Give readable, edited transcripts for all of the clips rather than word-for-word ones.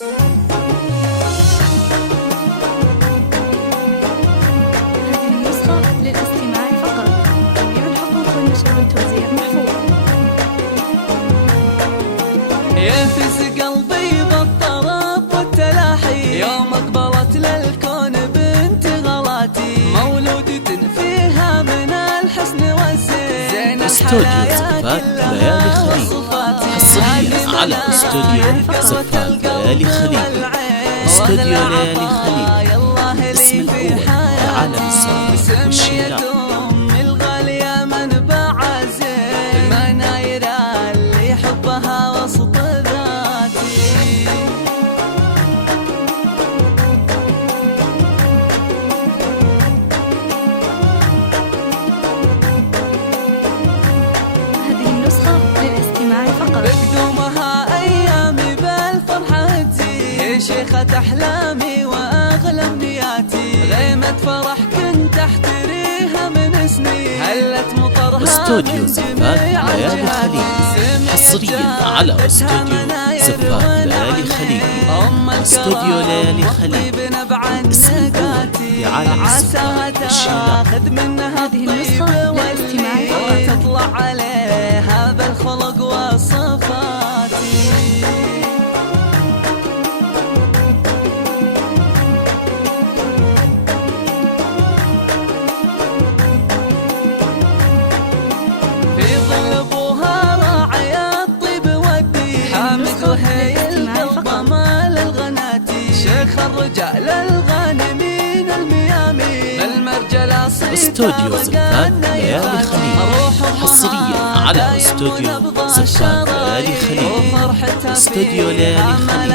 هذه النسخة للاستماع فقط. جميع الحقوق والنشر والتوزيع محفوظ. ينفز قلبي بالطرب والتلاحي يوم اقبلت للكون بنت غلاتي، مولودة فيها من الحسن والزين استوديو زفات ليالي خليل حصريا على استوديو زفات ليالي خليل. استوديو ليالي خليل اسم الأول لعالم الزفات والشيلات. الغالية منبع زين المناير اللي حبها وسط ذاتي. هذه النسخة للاستماع فقط. بقدومها أيامي بالفرحة تزيد، هي شيخة أحلامي وأغلى أمنياتي، غيمة فرح كنت أحتريها من سنين، هلت مطرها استوديو زفات ليالي خليل حصريا على استوديو زفات ليالي خليل. استوديو ليالي خليل اسم الأول لعالم الزفات والشيلات. هذه النسخة للاستماع فقط. تطلع عليها بالخلق وصفاتي. في ظل ابوها راعي الطيب والدين، حامد وهي القلب مال الغناتي، شيخ الرجال الغانمين الميامين، المرجل استوديو زفات ليالي خليل حصريا على استوديو زفات ليالي خليل. استوديو ليالي خليل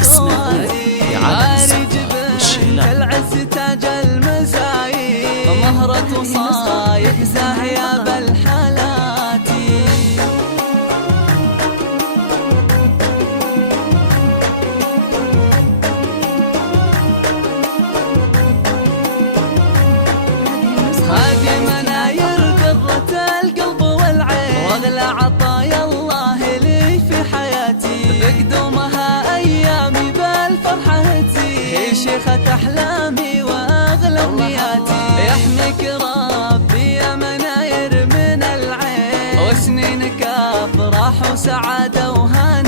اسم الأول لعالم الزفات والشيلات. العز تاج المزايا مهرة وصايب زاهية بالحالات. هذه مناير قرة القلب والعين، واغلى عطايا الله لي في حياتي، بقدومها ايامي بالفرحة تزيد، هي شيخة احلامي واغلى امنياتي، يحميك ربي يا مناير من العين، وسنينك افراح وسعادة وهنا.